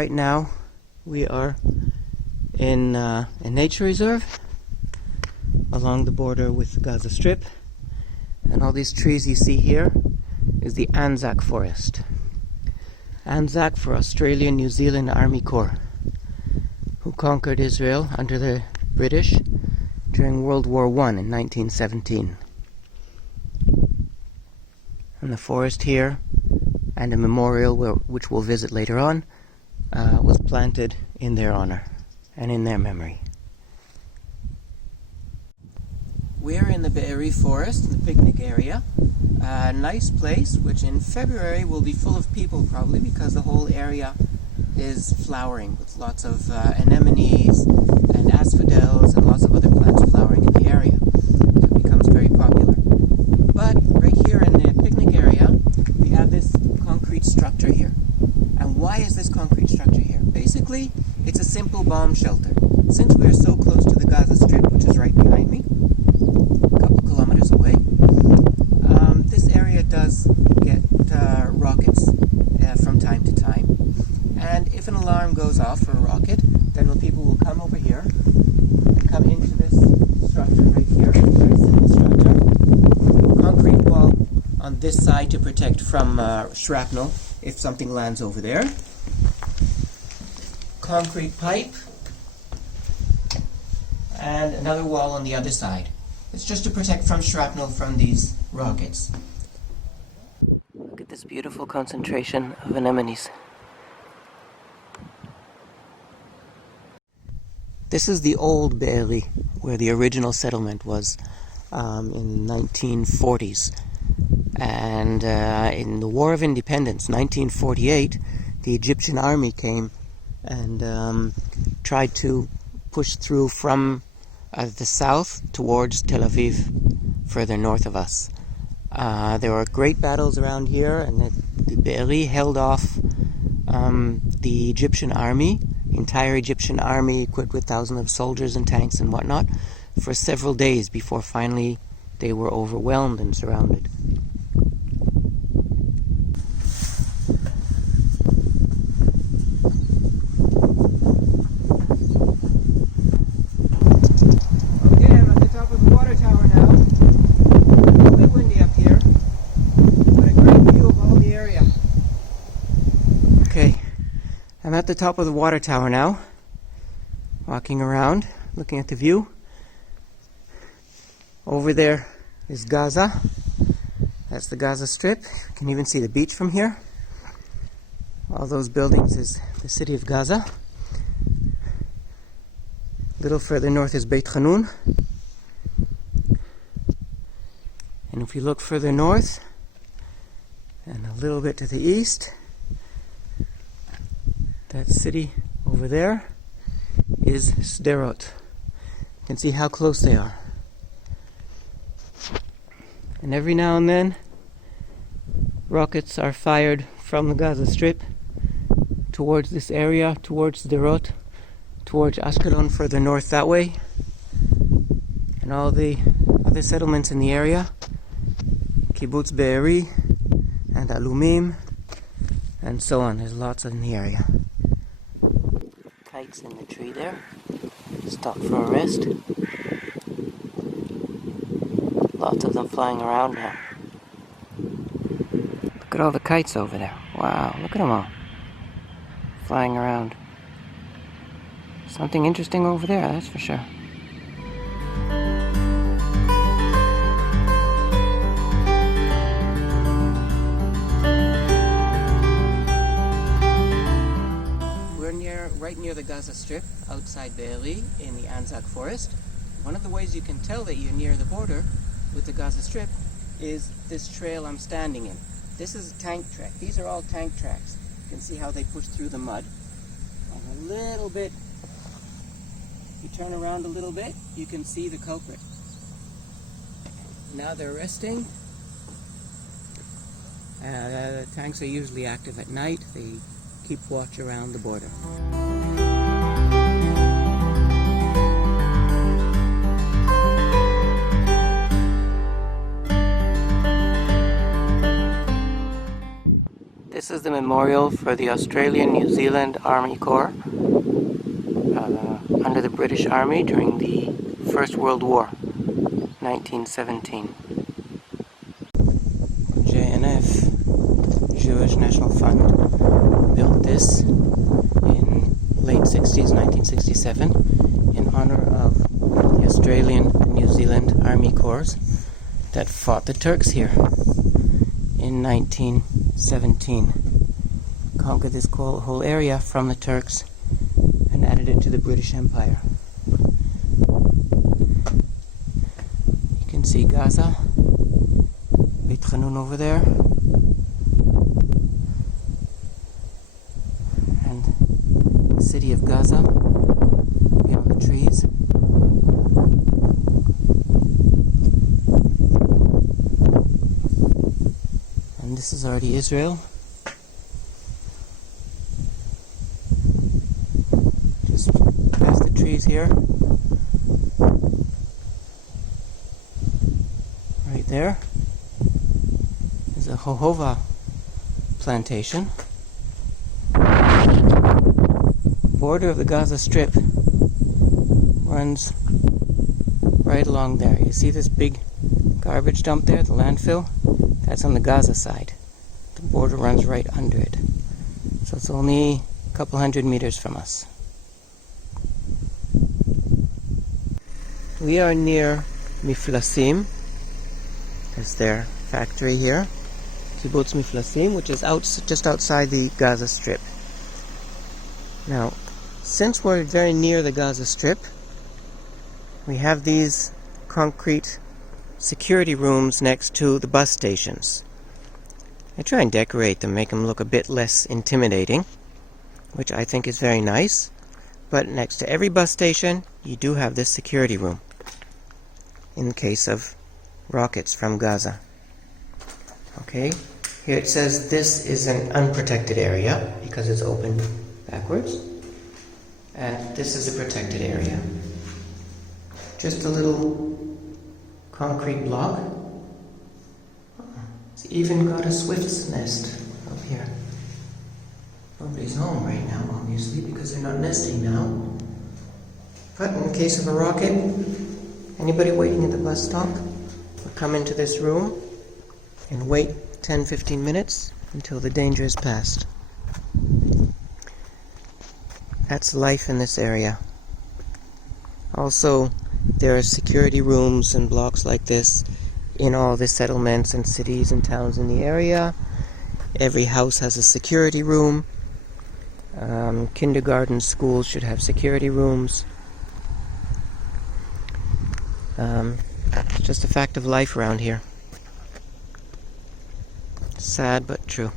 Right now we are in a nature reserve along the border with the Gaza Strip, and all these trees you see here is the ANZAC Forest. ANZAC for Australian New Zealand Army Corps, who conquered Israel under the British during World War I in 1917. And the forest here, and a memorial which we'll visit later on, was planted in their honor and in their memory. We're in the Beeri Forest, in the picnic area. A nice place, which in February will be full of people probably, because the whole area is flowering with lots of anemones and asphodels and lots of other plants flowering in the area. So it becomes very popular. But right here in the picnic area, we have this concrete structure here. And why is this concrete structure here? Basically, it's a simple bomb shelter. Since we are so close to the Gaza Strip, which is right behind me, a couple kilometers away, this area does get rockets from time to time. And if an alarm goes off for a rocket, then people will come over here and come into this structure right here. Very simple structure. Concrete wall on this side to protect from shrapnel if something lands over there. Concrete pipe. And another wall on the other side. It's just to protect from shrapnel from these rockets. Look at this beautiful concentration of anemones. This is the old Beeri, where the original settlement was in the 1940s. And in the War of Independence, 1948, the Egyptian army came and tried to push through from the south towards Tel Aviv, further north of us. There were great battles around here, and the Beeri held off the Egyptian army, entire Egyptian army equipped with thousands of soldiers and tanks and whatnot, for several days before finally they were overwhelmed and surrounded. I'm at the top of the water tower now, walking around, looking at the view. Over there is Gaza. That's the Gaza Strip. You can even see the beach from here. All those buildings is the city of Gaza. A little further north is Beit Hanun. And if you look further north, and a little bit to the east, that city over there is Sderot. You can see how close they are. And every now and then, rockets are fired from the Gaza Strip towards this area, towards Sderot, towards Ashkelon, further north that way. And all the other settlements in the area, Kibbutz Beeri and Alumim, and so on. There's lots in the area. Kites in the tree there. Stop for a rest. Lots of them flying around now. Look at all the kites over there. Wow, look at them all. Flying around. Something interesting over there, that's for sure. Right near the Gaza Strip, outside Beeri, in the ANZAC Forest. One of the ways you can tell that you're near the border with the Gaza Strip is this trail I'm standing in. This is a tank track. These are all tank tracks. You can see how they push through the mud. And a little bit, you turn around a little bit, you can see the culprit. Now they're resting. The tanks are usually active at night. They keep watch around the border. This is the memorial for the Australian New Zealand Army Corps under the British Army during the First World War, 1917. JNF, Jewish National Fund, built this in late 60s, 1967, in honor of the Australian and New Zealand Army Corps that fought the Turks here in 1917. Conquered this whole area from the Turks and added it to the British Empire. You can see Gaza, Beit Hanun over there, and the city of Gaza beyond the trees. And this is already Israel. Just past the trees here. Right there is a jojoba plantation. Border of the Gaza Strip runs right along there. You see this big garbage dump there, the landfill? That's on the Gaza side. The border runs right under it. So it's only a couple 100 meters from us. We are near Miflasim. There's their factory here. Kibbutz Miflasim, which is just outside the Gaza Strip. Now, since we're very near the Gaza Strip, we have these concrete security rooms next to the bus stations. I try and decorate them, make them look a bit less intimidating, which I think is very nice. But next to every bus station, you do have this security room in case of rockets from Gaza. Okay, here it says this is an unprotected area because it's open backwards, and this is a protected area. Just a little concrete block. It's even got a swift's nest up here. Nobody's home right now, obviously, because they're not nesting now. But in the case of a rocket, anybody waiting at the bus stop will come into this room and wait 10-15 minutes until the danger is past. That's life in this area. Also, there are security rooms and blocks like this in all the settlements and cities and towns in the area. Every house has a security room. Kindergarten schools should have security rooms. It's just a fact of life around here. Sad but true.